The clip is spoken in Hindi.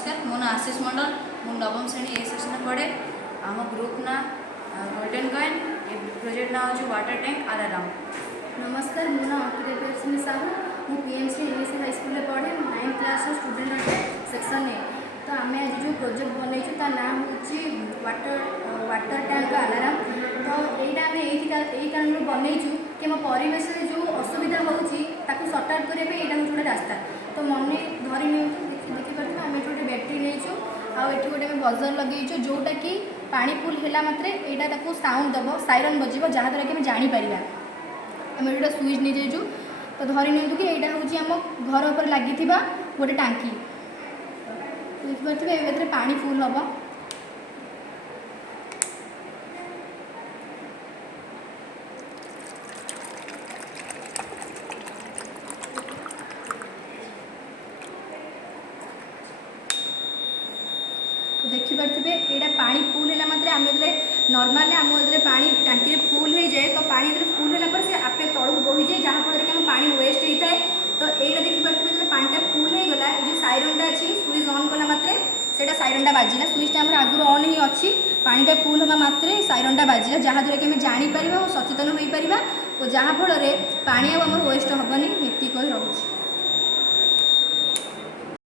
नमस्कार मो ना आशीष मंडल मु नवम श्रेणी ए सेक्शन पढ़े आम ग्रुप ना गोल्डन कॉइन प्रोजेक्ट ना हूँ वाटर टैंक आलाराम। नमस्कार मो ना अंकिता साहू मु पीएमसी इंग्लिश हाई स्कूल पढ़े 9th क्लास स्टूडेंट अटे सेक्शन ए। तो आम आज जो प्रोजेक्ट बनईचु ता नाम हूँ वाटर टैंक आलाराम। तो यहाँ आम यही कारण बनईचु कि आम परिवेश में जो असुविधा होची सर्ट आउट करने यहाँ गोटे रास्ता। तो मन धरी देखिपे आम ये गोटे बैटेरी नहीं आठ गोटे बजर लगेचु जोटा कि पानी फुल है मात्रे यहाँ साउंड दब साइरन बजब जहाँद्वारा कि जापर आम गोटे स्विच नहीं जाइचु। तो धरी नि कि यहाँ हूँ आम घर उपर लगी गोटे टांकी देखिपे पानी फुल हम देखिपे यहाँ पानी फुल है मात्रे आम नॉर्मल आम पानी टांकी फुल हो जाए। तो पानी फुल है से आपे तलू बोही जाए जहाँफल कि पानी वेस्ट होता है। तो यहाँ देखिपे जो पानीटा फुल हो गला जो साइरनटा अच्छी स्विच ऑन कला मात्रे से साइरनटा बाजिला स्विचटा आम आगुरी ऑन ही अच्छी पानीटा फुल हाँ मात्रे साइरनटा बाजिला जहाँद्वारा कि जापर और सचेतन हो पार और जहाँफल पानी आम वेस्ट हेनी एति रोचे।